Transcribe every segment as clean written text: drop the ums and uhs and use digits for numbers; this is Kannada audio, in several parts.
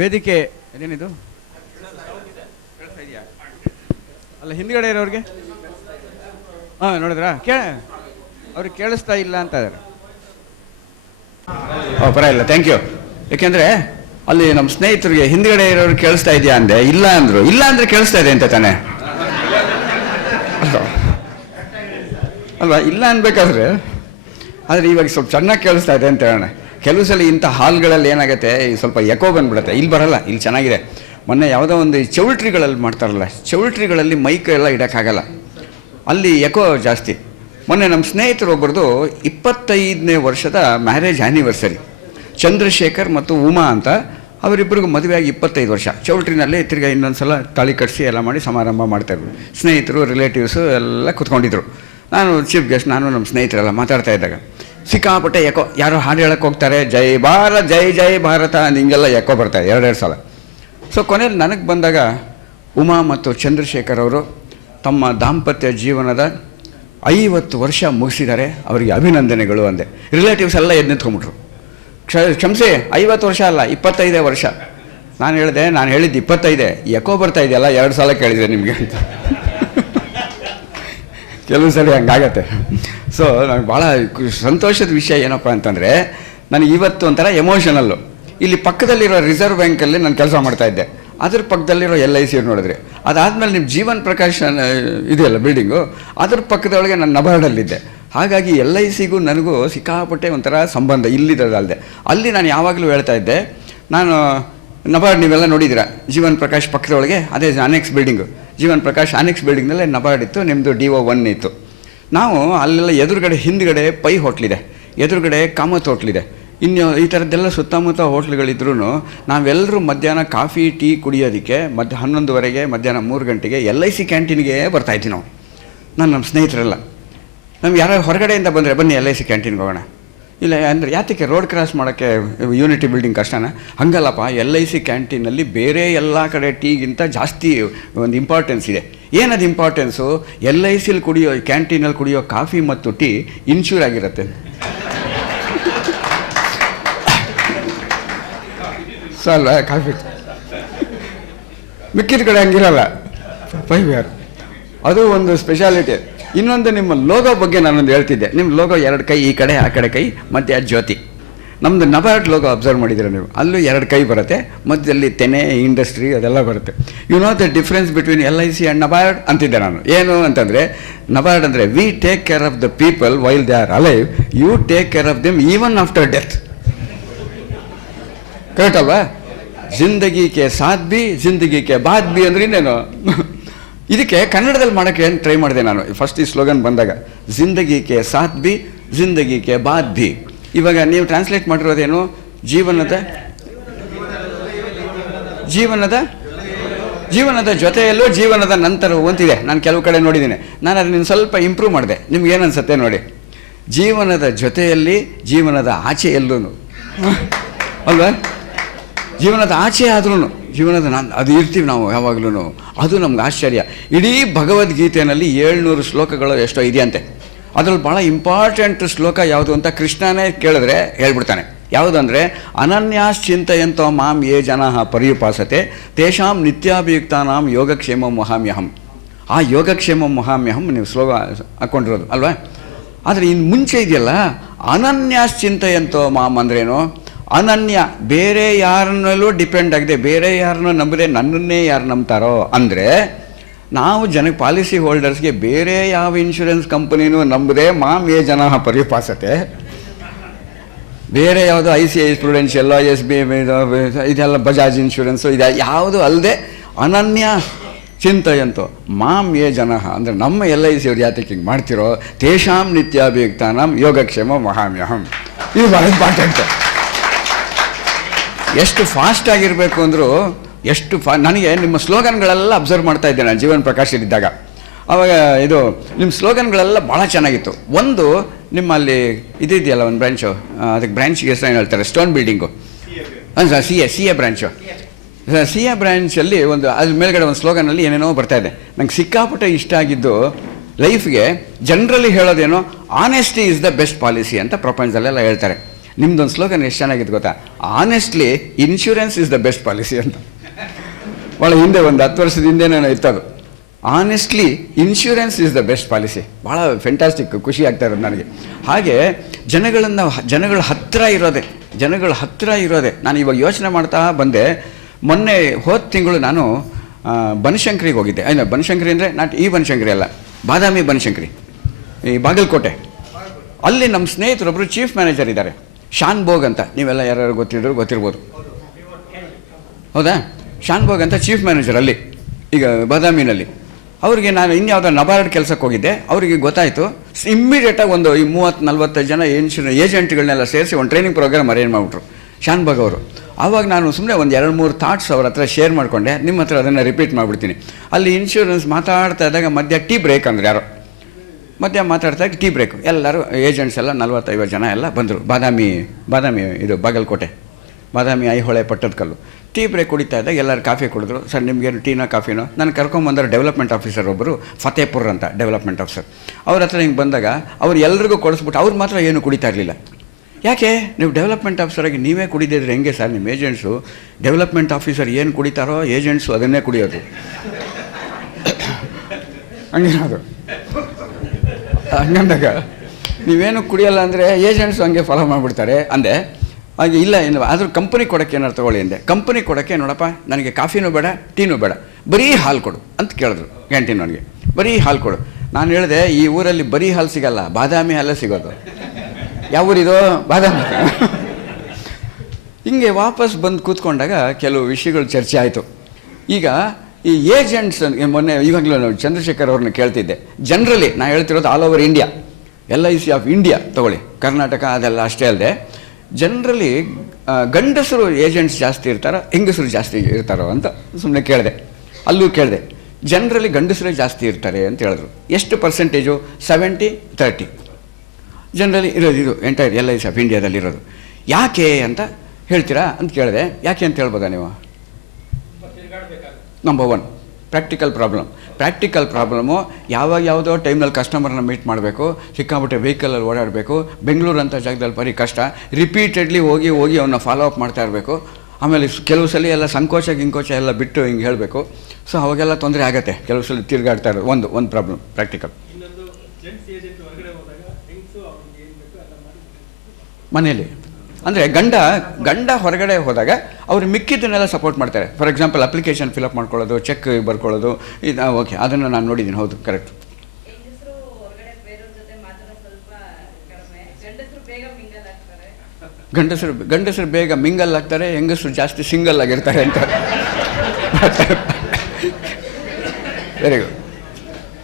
ವೇದಿಕೆ ಏನೇನಿದು ಅಲ್ಲ ಹಿಂದ್ಗಡೆ ಇರೋರಿಗೆ ನೋಡಿದ್ರಾ ಅವ್ರಿಗೆ ಕೇಳಿಸ್ತಾ ಇಲ್ಲ ಅಂತ ಇದ್ದಾರೆ. ಪರವಾಗಿಲ್ಲ, ಥ್ಯಾಂಕ್ ಯು. ಯಾಕೆಂದ್ರೆ ಅಲ್ಲಿ ನಮ್ಮ ಸ್ನೇಹಿತರಿಗೆ ಹಿಂದ್ಗಡೆ ಇರೋರು ಕೇಳಿಸ್ತಾ ಇದೆಯಾ ಅಂದೆ, ಇಲ್ಲ ಅಂದ್ರು. ಇಲ್ಲ ಅಂದ್ರೆ ಕೇಳಿಸ್ತಾ ಇದೆ ಅಂತ ತಾನೆ ಅಲ್ವಾ? ಇಲ್ಲ ಅನ್ಬೇಕಾದ್ರೆ ಆದರೆ ಇವಾಗ ಸ್ವಲ್ಪ ಚೆನ್ನಾಗಿ ಕೇಳಿಸ್ತಾ ಇದೆ ಅಂತ ಹೇಳೋಣ. ಕೆಲವು ಸಲ ಇಂಥ ಹಾಲ್ಗಳಲ್ಲಿ ಏನಾಗುತ್ತೆ, ಸ್ವಲ್ಪ ಎಕೋ ಬಂದ್ಬಿಡುತ್ತೆ. ಇಲ್ಲಿ ಬರಲ್ಲ, ಇಲ್ಲಿ ಚೆನ್ನಾಗಿದೆ. ಮೊನ್ನೆ ಯಾವುದೋ ಒಂದು ಚೌಲ್ಟ್ರಿಗಳಲ್ಲಿ ಮಾಡ್ತಾರಲ್ಲ, ಚೌಲ್ಟ್ರಿಗಳಲ್ಲಿ ಮೈಕ್ ಎಲ್ಲ ಇಡೋಕ್ಕಾಗಲ್ಲ, ಅಲ್ಲಿ ಎಕೋ ಜಾಸ್ತಿ. ಮೊನ್ನೆ ನಮ್ಮ ಸ್ನೇಹಿತರು ಒಬ್ಬರದು 25ನೇ ವರ್ಷದ ಮ್ಯಾರೇಜ್ ಆ್ಯನಿವರ್ಸರಿ. ಚಂದ್ರಶೇಖರ್ ಮತ್ತು ಉಮಾ ಅಂತ, ಅವರಿಬ್ಬರಿಗೂ ಮದುವೆಯಾಗಿ 25 ವರ್ಷ. ಚೌಲ್ಟ್ರಿನಲ್ಲಿ ತಿರ್ಗಿ ಇನ್ನೊಂದು ಸಲ ತಾಳಿ ಕಟ್ಟಿಸಿ ಎಲ್ಲ ಮಾಡಿ ಸಮಾರಂಭ ಮಾಡ್ತಾಯಿದ್ರು. ಸ್ನೇಹಿತರು, ರಿಲೇಟಿವ್ಸು ಎಲ್ಲ ಕೂತ್ಕೊಂಡಿದ್ರು. ನಾನು ಚೀಫ್ ಗೆಸ್ಟ್, ನಾನು ನಮ್ಮ ಸ್ನೇಹಿತರೆಲ್ಲ ಮಾತಾಡ್ತಾ ಇದ್ದಾಗ ಸಿಕ್ಕಾಪಟ್ಟೆ ಎಕೋ. ಯಾರೋ ಹಾಡು ಹೇಳಕ್ಕೆ ಹೋಗ್ತಾರೆ, ಜೈ ಭಾರತ್, ಜೈ ಜೈ ಭಾರತ ಹಿಂಗೆಲ್ಲ ಎಕೋ ಬರ್ತಾರೆ 2 ಸಲ. ಸೊ ಕೊನೆಯಲ್ಲಿ ನನಗೆ ಬಂದಾಗ ಉಮಾ ಮತ್ತು ಚಂದ್ರಶೇಖರ್ ಅವರು ತಮ್ಮ ದಾಂಪತ್ಯ ಜೀವನದ 50 ವರ್ಷ ಮುಗಿಸಿದ್ದಾರೆ, ಅವರಿಗೆ ಅಭಿನಂದನೆಗಳು ಅಂದೆ. ರಿಲೇಟಿವ್ಸ್ ಎಲ್ಲ ಎದ್ದು ನಿಂತ್ಕೊಂಡ್ಬಿಟ್ರು. ಕ್ಷಮಿಸಿ, 50 ವರ್ಷ ಅಲ್ಲ, 25 ವರ್ಷ. ನಾನು ಹೇಳಿದ್ದು 25. ಎಕೋ ಬರ್ತಾ ಇದೆಯಲ್ಲ, 2 ಸಲ ಕೇಳಿದೆ ನಿಮಗೆ ಅಂತ. ಕೆಲವು ಸಲ ಹಂಗಾಗತ್ತೆ. ಸೊ ನನಗೆ ಭಾಳ ಸಂತೋಷದ ವಿಷಯ ಏನಪ್ಪ ಅಂತಂದರೆ, ನನಗೆ ಇವತ್ತು ಒಂಥರ ಎಮೋಷನಲ್ಲು. ಇಲ್ಲಿ ಪಕ್ಕದಲ್ಲಿರೋ ರಿಸರ್ವ್ ಬ್ಯಾಂಕಲ್ಲಿ ನಾನು ಕೆಲಸ ಮಾಡ್ತಾಯಿದ್ದೆ, ಅದ್ರ ಪಕ್ಕದಲ್ಲಿರೋ LIC ನೋಡಿದ್ರೆ. ಅದಾದಮೇಲೆ ನಿಮ್ಮ ಜೀವನ್ ಪ್ರಕಾಶ್ ಇದೆಯಲ್ಲ ಬಿಲ್ಡಿಂಗು, ಅದ್ರ ಪಕ್ಕದೊಳಗೆ ನಾನು ನಬಾರ್ಡಲ್ಲಿದ್ದೆ. ಹಾಗಾಗಿ LICಗೂ ನನಗೂ ಸಿಕ್ಕಾಪಟ್ಟೆ ಒಂಥರ ಸಂಬಂಧ ಇಲ್ಲಿದ್ದದಲ್ಲದೆ. ಅಲ್ಲಿ ನಾನು ಯಾವಾಗಲೂ ಹೇಳ್ತಾ ಇದ್ದೆ, ನಾನು ನಬಾರ್ಡ್ ನೀವೆಲ್ಲ ನೋಡಿದ್ದೀರಾ, ಜೀವನ್ ಪ್ರಕಾಶ್ ಪಕ್ಕದೊಳಗೆ ಅದೇ annex building. Jeevan Prakash annex ಬಿಲ್ಡಿಂಗ್ನಲ್ಲೇ ನಬಾರ್ಡ್ ಇತ್ತು, ನಿಮ್ಮದು DO 1 ಇತ್ತು. ನಾವು ಅಲ್ಲೆಲ್ಲ ಎದುರುಗಡೆ ಹಿಂದ್ಗಡೆ ಪೈ ಹೋಟ್ಲಿದೆ, ಎದುರುಗಡೆ ಕಾಮತ್ ಹೋಟ್ಲಿದೆ, ಇನ್ನು ಈ ಥರದ್ದೆಲ್ಲ ಸುತ್ತಮುತ್ತ ಹೋಟ್ಲುಗಳಿದ್ರೂ ನಾವೆಲ್ಲರೂ ಮಧ್ಯಾಹ್ನ ಕಾಫಿ ಟೀ ಕುಡಿಯೋದಕ್ಕೆ 11:30 ಮಧ್ಯಾಹ್ನ 3 ಗಂಟೆಗೆ LIC ಕ್ಯಾಂಟೀನ್ಗೆ ಬರ್ತಾಯಿದ್ವಿ ನಾವು. ನಮ್ಮ ಸ್ನೇಹಿತರೆಲ್ಲ ನಮ್ಗೆ ಯಾರು ಹೊರಗಡೆಯಿಂದ ಬಂದರೆ ಬನ್ನಿ LIC ಕ್ಯಾಂಟೀನ್ಗೆ ಹೋಗೋಣ. ಇಲ್ಲ ಅಂದರೆ ಯಾತಕ್ಕೆ ರೋಡ್ ಕ್ರಾಸ್ ಮಾಡೋಕ್ಕೆ ಯೂನಿಟಿ ಬಿಲ್ಡಿಂಗ್ ಕಷ್ಟನ? ಹಂಗಲ್ಲಪ್ಪ, LIC ಕ್ಯಾಂಟೀನಲ್ಲಿ ಬೇರೆ ಎಲ್ಲ ಕಡೆ ಟೀಗಿಂತ ಜಾಸ್ತಿ ಒಂದು ಇಂಪಾರ್ಟೆನ್ಸ್ ಇದೆ. ಏನದು ಇಂಪಾರ್ಟೆನ್ಸು? LICಲಿ ಕುಡಿಯೋ ಕ್ಯಾಂಟೀನಲ್ಲಿ ಕುಡಿಯೋ ಕಾಫಿ ಮತ್ತು ಟೀ ಇನ್ಶೂರ್ ಆಗಿರುತ್ತೆ. ಸೊ ಅಲ್ವಾ, ಕಾಫಿ ಮಿಕ್ಕಿದ ಕಡೆ ಹಂಗಿರಲ್ಲ. 5 ಇಯರ್ ಅದು ಒಂದು ಸ್ಪೆಷಾಲಿಟಿ. ಇನ್ನೊಂದು, ನಿಮ್ಮ ಲೋಗೋ ಬಗ್ಗೆ ನಾನೊಂದು ಹೇಳ್ತಿದ್ದೆ. ನಿಮ್ಮ ಲೋಗೋ 2 ಕೈ, ಈ ಕಡೆ ಆ ಕಡೆ ಕೈ, ಮಧ್ಯೆ ಜ್ಯೋತಿ. ನಮ್ಮದು ನಬಾರ್ಡ್ ಲೋಗೋ ಅಬ್ಸರ್ವ್ ಮಾಡಿದ್ದೀರ ನೀವು, ಅಲ್ಲೂ 2 ಕೈ ಬರುತ್ತೆ, ಮಧ್ಯದಲ್ಲಿ ತೆನೆ, ಇಂಡಸ್ಟ್ರಿ ಅದೆಲ್ಲ ಬರುತ್ತೆ. You know the difference between LIC and NABARD ಅಂತಿದ್ದೆ ನಾನು. ಏನು ಅಂತಂದರೆ, ನಬಾರ್ಡ್ ಅಂದರೆ we take care of the people while they are alive, you take care of them even after death. Correct ಅಲ್ವಾ? ಜಿಂದಗಿ ಕೆ ಸಾಥ್ ಬಿ, ಜಿಂದಗಿ ಕೆ ಬಾದ್ ಬಿ ಅಂದ್ರೆ ಇನ್ನೇನು. ಇದಕ್ಕೆ ಕನ್ನಡದಲ್ಲಿ ಮಾಡೋಕ್ಕೆ ಏನು ಟ್ರೈ ಮಾಡಿದೆ ನಾನು ಫಸ್ಟ್ ಈ ಸ್ಲೋಗನ್ ಬಂದಾಗ, ಜಿಂದಗಿ ಕೆ ಸಾಥ್ ಬಿ, ಜಿಂದಗಿ ಕೆ ಬಾದ್ ಬಿ. ಇವಾಗ ನೀವು ಟ್ರಾನ್ಸ್ಲೇಟ್ ಮಾಡಿರೋದೇನು? ಜೀವನದ ಜೊತೆಯಲ್ಲೂ ಜೀವನದ ನಂತರವೂ ಅಂತಿದೆ. ನಾನು ಕೆಲವು ಕಡೆ ನೋಡಿದ್ದೀನಿ, ನಾನು ಅದನ್ನ ಸ್ವಲ್ಪ ಇಂಪ್ರೂವ್ ಮಾಡಿದೆ. ನಿಮ್ಗೆ ಏನು ಅನ್ಸುತ್ತೆ ನೋಡಿ, ಜೀವನದ ಜೊತೆಯಲ್ಲಿ ಜೀವನದ ಆಚೆಯಲ್ಲೂ ಅಲ್ವಾ? ಜೀವನದ ಆಚೆ ಆದ್ರೂ ಜೀವನದ ಅದು ಇರ್ತೀವಿ ನಾವು ಯಾವಾಗಲೂ. ಅದು ನಮ್ಗೆ ಆಶ್ಚರ್ಯ. ಇಡೀ ಭಗವದ್ಗೀತೆಯಲ್ಲಿ 700 ಶ್ಲೋಕಗಳು ಎಷ್ಟೋ ಇದೆಯಂತೆ. ಅದರಲ್ಲಿ ಭಾಳ ಇಂಪಾರ್ಟೆಂಟ್ ಶ್ಲೋಕ ಯಾವುದು ಅಂತ ಕೃಷ್ಣನೇ ಕೇಳಿದ್ರೆ ಹೇಳ್ಬಿಡ್ತಾನೆ. ಯಾವುದು ಅಂದರೆ, ಅನನ್ಯಾಶ್ಚಿಂತಯಂತೋ ಮಾಂ ಯೇ ಜನಾಃ ಪರ್ಯುಪಾಸತೆ ತೇಷಾಂ ನಿತ್ಯಾಭಿಯುಕ್ತಾನಾಂ ಯೋಗಕ್ಷೇಮಂ ವಹಾಮ್ಯಹಂ. ಆ ಯೋಗಕ್ಷೇಮಂ ವಹಾಮ್ಯಹಂ ನೀವು ಶ್ಲೋಕ ಹಾಕ್ಕೊಂಡಿರೋದು ಅಲ್ವಾ? ಆದರೆ ಇನ್ನು ಮುಂಚೆ ಇದೆಯಲ್ಲ, ಅನನ್ಯಾಶ್ಚಿಂತಯಂತೋ ಮಾಂ ಅಂದ್ರೇನು? ಅನನ್ಯ, ಬೇರೆ ಯಾರನ್ನಲ್ಲೂ ಡಿಪೆಂಡ್ ಆಗಿದೆ, ಬೇರೆ ಯಾರನ್ನೂ ನಂಬದೆ ನನ್ನನ್ನೇ ಯಾರು ನಂಬ್ತಾರೋ. ಅಂದರೆ ನಾವು ಜನಕ್ಕೆ ಪಾಲಿಸಿ ಹೋಲ್ಡರ್ಸ್ಗೆ ಬೇರೆ ಯಾವ ಇನ್ಶೂರೆನ್ಸ್ ಕಂಪನಿನೂ ನಂಬದೆ ಮಾಂ ಯೇ ಜನಾಃ ಪರ್ಯುಪಾಸತೆ, ಬೇರೆ ಯಾವುದು ICI ಪ್ರುಡೆನ್ಷಿಯಲ್, SBI ಇದೆಲ್ಲ ಬಜಾಜ್ ಇನ್ಶೂರೆನ್ಸು ಇದು ಯಾವುದು ಅಲ್ಲದೆ ಅನನ್ಯ ಚಿಂತಯಂತೋ ಮಾಂ ಯೇ ಜನಾಃ ಅಂದರೆ ನಮ್ಮ LIC ಅವ್ರು ಯಾತಕ್ಕೆ ಹಿಂಗೆ ಮಾಡ್ತಿರೋ, ತೇಷಾಂ ನಿತ್ಯಾಭಿಯುಕ್ತಾನಾಂ ಯೋಗಕ್ಷೇಮ ವಹಾಮ್ಯಹಂ. ಇದು ಭಾಳ ಇಂಪಾರ್ಟೆಂಟ್. ಎಷ್ಟು ಫಾಸ್ಟ್ ಆಗಿರಬೇಕು ಅಂದರೂ ನನಗೆ ನಿಮ್ಮ ಸ್ಲೋಗನ್ಗಳೆಲ್ಲ ಅಬ್ಸರ್ವ್ ಮಾಡ್ತಾ ಇದ್ದೆ ನಾನು ಜೀವನ್ ಪ್ರಕಾಶಲ್ಲಿದ್ದಾಗ. ಆವಾಗ ಇದು ನಿಮ್ಮ ಸ್ಲೋಗನ್ಗಳೆಲ್ಲ ಭಾಳ ಚೆನ್ನಾಗಿತ್ತು. ಒಂದು ನಿಮ್ಮಲ್ಲಿ ಇದೆಯಲ್ಲ ಒಂದು ಬ್ರ್ಯಾಂಚು, ಅದಕ್ಕೆ ಬ್ರ್ಯಾಂಚ್ಗೆ ಹೆಸರು ಏನು ಹೇಳ್ತಾರೆ, stone building, CA branch. CA ಬ್ರ್ಯಾಂಚಲ್ಲಿ ಒಂದು ಅದ್ರ ಮೇಲ್ಗಡೆ ಒಂದು ಸ್ಲೋಗನಲ್ಲಿ ಏನೇನೋ ಬರ್ತಾ ಇದೆ. ನಂಗೆ ಸಿಕ್ಕಾಪಟ್ಟೆ ಇಷ್ಟ ಆಗಿದ್ದು, ಲೈಫ್ಗೆ ಜನರಲಿ ಹೇಳೋದೇನೋ honesty is the best policy ಅಂತ ಪ್ರಪಂಚದಲ್ಲೆಲ್ಲ ಹೇಳ್ತಾರೆ. ನಿಮ್ದೊಂದು ಸ್ಲೋಗನ್ ಎಷ್ಟು ಚೆನ್ನಾಗಿತ್ತು ಗೊತ್ತಾ, honestly insurance is the best policy ಅಂತ. ಭಾಳ ಹಿಂದೆ ಒಂದು 10 ವರ್ಷದ ಹಿಂದೆನೇ ಇತ್ತದು. Honestly insurance is the best policy. ಭಾಳ ಫೆಂಟಾಸ್ಟಿಕ್, ಖುಷಿ ಆಗ್ತಾ ಇರೋದು ನನಗೆ. ಹಾಗೆ ಜನಗಳ ಹತ್ತಿರ ಇರೋದೆ ನಾನು ಇವಾಗ ಯೋಚನೆ ಮಾಡ್ತಾ ಬಂದೆ. ಮೊನ್ನೆ ಹೋದ ತಿಂಗಳು ನಾನು ಬನಶಂಕರಿಗೆ ಹೋಗಿದ್ದೆ. ಬನಶಂಕರಿ ಅಂದರೆ ಈ ಬನಶಂಕರಿ ಅಲ್ಲ, ಬಾದಾಮಿ ಬನಶಂಕರಿ, ಈ ಬಾಗಲಕೋಟೆ. ಅಲ್ಲಿ ನಮ್ಮ ಸ್ನೇಹಿತರೊಬ್ಬರು ಚೀಫ್ ಮ್ಯಾನೇಜರ್ ಇದ್ದಾರೆ, ಶಾನ್ ಬೋಗ್ ಅಂತ. ನೀವೆಲ್ಲ ಯಾರು ಗೊತ್ತಿರ್ಬೋದು, ಹೌದಾ? ಶಾನ್ ಬೋಗ್ ಅಂತ ಚೀಫ್ ಮ್ಯಾನೇಜರ್ ಅಲ್ಲಿ, ಈಗ ಬಾದಾಮಿನಲ್ಲಿ. ಅವರಿಗೆ ನಾನು ಇನ್ಯಾವುದೋ ನಬಾರ್ಡ್ ಕೆಲಸಕ್ಕೆ ಹೋಗಿದ್ದೆ. ಅವರಿಗೆ ಗೊತ್ತಾಯಿತು. ಇಮ್ಮಿಡಿಯೇಟಾಗಿ ಒಂದು 30-45 ಜನ ಏಜೆಂಟ್ಗಳನ್ನೆಲ್ಲ ಸೇರಿಸಿ ಒಂದು ಟ್ರೈನಿಂಗ್ ಪ್ರೋಗ್ರಾಮ್ ಅರೇಂಜ್ ಮಾಡಿಬಿಟ್ರು ಶಾನ್ ಬೋಗ್ ಅವರು. ಆವಾಗ ನಾನು ಸುಮ್ಮನೆ ಒಂದು 2-3 ಥಾಟ್ಸ್ ಅವ್ರ ಹತ್ರ ಶೇರ್ ಮಾಡಿಕೊಂಡೆ. ನಿಮ್ಮ ಹತ್ರ ಅದನ್ನು ರಿಪೀಟ್ ಮಾಡಿಬಿಡ್ತೀನಿ. ಅಲ್ಲಿ ಇನ್ಶೂರೆನ್ಸ್ ಮಾತಾಡ್ತಾ ಇದ್ದಾಗ ಮಧ್ಯ ಟೀ ಬ್ರೇಕ್ ಅಂದ್ರೆ ಯಾರೋ ಮಧ್ಯ ಮಾತಾಡ್ತಾ ಟೀ ಬ್ರೇಕು. ಎಲ್ಲರೂ ಏಜೆಂಟ್ಸ್ ಎಲ್ಲ 40-50 ಜನ ಎಲ್ಲ ಬಂದರು. ಬಾದಾಮಿ ಇದು ಬಾಗಲಕೋಟೆ, ಬಾದಾಮಿ ಐಹೊಳೆ ಪಟ್ಟದಕಲ್ಲು. ಟೀ ಬ್ರೇಕ್ ಕುಡಿತಾ ಇದ್ದಾಗ ಎಲ್ಲರೂ ಕಾಫಿ ಕುಡಿದ್ರು. ಸರ್ ನಿಮಗೇನು ಟೀನೋ ಕಾಫಿನೋ? ನಾನು ಕರ್ಕೊಂಬಂದರು ಡೆವಲಪ್ಮೆಂಟ್ ಆಫೀಸರ್ ಒಬ್ಬರು, ಫತೇಪುರ್ ಅಂತ ಡೆವಲಪ್ಮೆಂಟ್ ಆಫೀಸರ್. ಅವ್ರ ಹತ್ರ ಹಿಂಗೆ ಬಂದಾಗ ಅವ್ರು ಎಲ್ರಿಗೂ ಕೊಡಿಸ್ಬಿಟ್ಟು ಅವ್ರು ಮಾತ್ರ ಏನು ಕುಡಿತಾ ಇರಲಿಲ್ಲ. ಯಾಕೆ ನೀವು ಡೆವಲಪ್ಮೆಂಟ್ ಆಫೀಸರಾಗಿ ನೀವೇ ಕುಡಿದಿದ್ರೆ ಹೆಂಗೆ ಸರ್? ನಿಮ್ಮ ಏಜೆಂಟ್ಸು ಡೆವಲಪ್ಮೆಂಟ್ ಆಫೀಸರ್ ಏನು ಕುಡಿತಾರೋ ಏಜೆಂಟ್ಸು ಅದನ್ನೇ ಕುಡಿಯೋದು, ಹಂಗೇನದು. ಹಂಗಂದಾಗ ನೀವೇನು ಕುಡಿಯೋಲ್ಲ ಅಂದರೆ ಏಜೆಂಟ್ಸು ಹಂಗೆ ಫಾಲೋ ಮಾಡಿಬಿಡ್ತಾರೆ ಅಂದೆ. ಹಾಗೆ ಇಲ್ಲ ಆದರೂ ಕಂಪನಿ ಕೊಡೋಕ್ಕೆ ಏನಾರು ತೊಗೊಳ್ಳಿ ಅಂದೆ. ಕಂಪನಿ ಕೊಡೋಕ್ಕೆ ನೋಡಪ್ಪ ನನಗೆ ಕಾಫಿನೂ ಬೇಡ ಟೀನೂ ಬೇಡ, ಬರೀ ಹಾಲು ಕೊಡು ಅಂತ ಕೇಳಿದ್ರು ಕ್ಯಾಂಟೀನ್ ನನಗೆ. ಬರೀ ಹಾಲು ಕೊಡು. ನಾನು ಹೇಳಿದೆ ಈ ಊರಲ್ಲಿ ಬರೀ ಹಾಲು ಸಿಗಲ್ಲ, ಬಾದಾಮಿ ಹಾಲೇ ಸಿಗೋದು. ಯಾವ ಊರಿದು? ಬಾದಾಮಿ. ಹಿಂಗೆ ವಾಪಸ್ ಬಂದು ಕೂತ್ಕೊಂಡಾಗ ಕೆಲವು ವಿಷಯಗಳು ಚರ್ಚೆ ಆಯಿತು. ಈಗ ಈ ಏಜೆಂಟ್ಸ್ ಮೊನ್ನೆ ಇವಾಗಲೂ ನಾವು ಚಂದ್ರಶೇಖರ್ ಅವ್ರನ್ನ ಕೇಳ್ತಿದ್ದೆ. ಜನರಲಿ ನಾನು ಹೇಳ್ತಿರೋದು all over India, LIC of India ತೊಗೊಳ್ಳಿ, ಕರ್ನಾಟಕ ಅದೆಲ್ಲ ಅಷ್ಟೇ ಅಲ್ಲದೆ ಜನರಲಿ ಗಂಡಸರು ಏಜೆಂಟ್ಸ್ ಜಾಸ್ತಿ ಇರ್ತಾರೋ ಹೆಂಗಸರು ಜಾಸ್ತಿ ಇರ್ತಾರೋ ಅಂತ ಸುಮ್ಮನೆ ಕೇಳಿದೆ. ಅಲ್ಲೂ ಕೇಳಿದೆ, ಜನರಲಿ ಗಂಡಸರೇ ಜಾಸ್ತಿ ಇರ್ತಾರೆ ಅಂತ ಹೇಳಿದ್ರು. ಎಷ್ಟು ಪರ್ಸೆಂಟೇಜು? 70-30 ಜನರಲಿ ಇರೋದು ಇದು ಎಂಟೈರ್ LIC ಆಫ್ ಇಂಡಿಯಾದಲ್ಲಿರೋದು. ಯಾಕೆ ಅಂತ ಹೇಳ್ತೀರಾ ಅಂತ ಕೇಳಿದೆ. ಯಾಕೆ ಅಂತ ಹೇಳ್ಬೋದಾ ನೀವು? Number 1 practical problem. ಯಾವುದೋ ಟೈಮ್ನಲ್ಲಿ ಕಸ್ಟಮರ್ನ ಮೀಟ್ ಮಾಡಬೇಕು, ಸಿಕ್ಕಾಬಿಟ್ಟೆ ವೆಹಿಕಲಲ್ಲಿ ಓಡಾಡಬೇಕು. ಬೆಂಗಳೂರು ಅಂತ ಜಾಗದಲ್ಲಿ ಬರೀ ಕಷ್ಟ. ರಿಪೀಟೆಡ್ಲಿ ಹೋಗಿ ಅವನ್ನ ಫಾಲೋ ಅಪ್ ಮಾಡ್ತಾ ಇರಬೇಕು. ಆಮೇಲೆ ಕೆಲವು ಸಲ ಎಲ್ಲ ಸಂಕೋಚ ಎಲ್ಲ ಬಿಟ್ಟು ಹಿಂಗೆ ಹೇಳಬೇಕು. ಸೊ ಅವಾಗೆಲ್ಲ ತೊಂದರೆ ಆಗುತ್ತೆ. ಕೆಲವು ಸಲ ತಿರುಗಾಡ್ತಾ ಇರೋದು ಒಂದು ಪ್ರಾಬ್ಲಮ್ ಪ್ರಾಕ್ಟಿಕಲ್. ಮನೇಲಿ ಅಂದರೆ ಗಂಡ ಹೊರಗಡೆ ಹೋದಾಗ ಅವರು ಮಿಕ್ಕಿದ್ದನ್ನೆಲ್ಲ ಸಪೋರ್ಟ್ ಮಾಡ್ತಾರೆ. ಫಾರ್ ಎಕ್ಸಾಂಪಲ್ ಅಪ್ಲಿಕೇಶನ್ ಫಿಲಪ್ ಮಾಡ್ಕೊಳ್ಳೋದು, ಚೆಕ್ ಬರ್ಕೊಳ್ಳೋದು, ಇದು ಓಕೆ, ಅದನ್ನು ನಾನು ನೋಡಿದ್ದೀನಿ. ಹೌದು, ಕರೆಕ್ಟ್. ಗಂಡಸರು ಬೇಗ ಮಿಂಗಲ್ ಆಗ್ತಾರೆ, ಹೆಂಗಸರು ಜಾಸ್ತಿ ಸಿಂಗಲ್ ಆಗಿರ್ತಾರೆ ಅಂತ.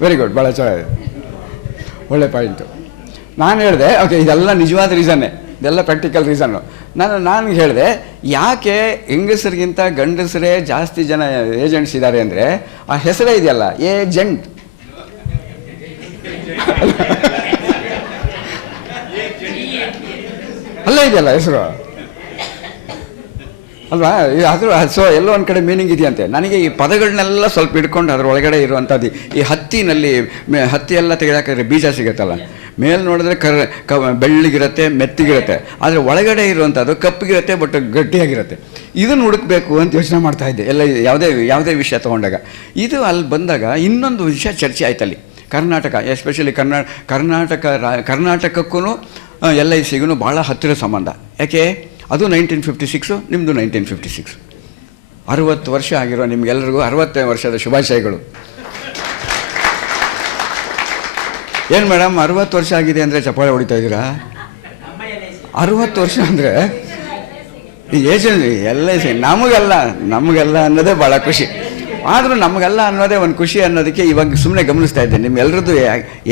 ವೆರಿ ಗುಡ್, ಭಾಳ ಚೆನ್ನಾಗಿದೆ, ಒಳ್ಳೆ ಪಾಯಿಂಟು. ನಾನು ಹೇಳಿದೆ ಓಕೆ ಇದೆಲ್ಲ ನಿಜವಾದ ರೀಸನ್ನೇ, ಇದೆಲ್ಲ ಪ್ರಾಕ್ಟಿಕಲ್ ರೀಸನ್ನು. ನಾನು ಹೇಳಿದೆ ಯಾಕೆ ಹೆಂಗಸರಿಗಿಂತ ಗಂಡಸರೇ ಜಾಸ್ತಿ ಜನ ಏಜೆಂಟ್ಸ್ ಇದ್ದಾರೆ ಅಂದರೆ ಆ ಹೆಸರೇ ಇದೆಯಲ್ಲ, ಏಜೆಂಟ್. ಅಲ್ಲೇ ಇದೆಯಲ್ಲ ಹೆಸರು ಅಲ್ವಾ? ಸೊ ಎಲ್ಲೋ ಒಂದು ಕಡೆ ಮೀನಿಂಗ್ ಇದೆಯಂತೆ. ನನಗೆ ಈ ಪದಗಳನ್ನೆಲ್ಲ ಸ್ವಲ್ಪ ಹಿಡ್ಕೊಂಡು ಅದ್ರ ಒಳಗಡೆ ಇರುವಂಥದ್ದು. ಈ ಹತ್ತಿ ಎಲ್ಲ ತೆಗೆದಾಕಿದ್ರೆ ಬೀಜ ಸಿಗುತ್ತಲ್ಲ, ಮೇಲೆ ನೋಡಿದ್ರೆ ಬೆಳ್ಳಿಗಿರುತ್ತೆ, ಮೆತ್ತಿಗಿರುತ್ತೆ, ಆದರೆ ಒಳಗಡೆ ಇರುವಂಥದ್ದು ಕಪ್ಪಗಿರುತ್ತೆ, ಬಟ್ ಗಟ್ಟಿಯಾಗಿರುತ್ತೆ. ಇದನ್ನು ಹುಡುಕಬೇಕು ಅಂತ ಯೋಚನೆ ಮಾಡ್ತಾ ಇದ್ದೆ ಎಲ್ಲ ಯಾವುದೇ ವಿಷಯ ತೊಗೊಂಡಾಗ. ಇದು ಅಲ್ಲಿ ಬಂದಾಗ ಇನ್ನೊಂದು ವಿಷಯ ಚರ್ಚೆ ಆಯ್ತಲ್ಲಿ. ಕರ್ನಾಟಕ, ಎಸ್ಪೆಷಲಿ ಕರ್ನಾಟಕಕ್ಕೂ LICಗೂ ಭಾಳ ಹತ್ತಿರ ಸಂಬಂಧ. ಯಾಕೆ? ಅದು 1956, ನಿಮ್ಮದು 1956. 60 ವರ್ಷ ಆಗಿರೋ ನಿಮಗೆಲ್ಲರಿಗೂ 60ನೇ ವರ್ಷದ ಶುಭಾಶಯಗಳು. ಏನು ಮೇಡಮ್ 60 ವರ್ಷ ಆಗಿದೆ ಅಂದರೆ ಚಪ್ಪಾಳೆ ಹೊಡಿತಾ ಇದ್ದೀರಾ? 60 ವರ್ಷ ಅಂದರೆ ಈ ಏಜೆಂಟ್ LIC ನಮಗೆಲ್ಲ ಅನ್ನೋದೇ ಭಾಳ ಖುಷಿ. ಆದರೂ ನಮಗೆಲ್ಲ ಅನ್ನೋದೇ ಒಂದು ಖುಷಿ ಅನ್ನೋದಕ್ಕೆ ಇವಾಗ ಸುಮ್ಮನೆ ಗಮನಿಸ್ತಾ ಇದ್ದೆ. ನಿಮ್ಮೆಲ್ಲರದ್ದು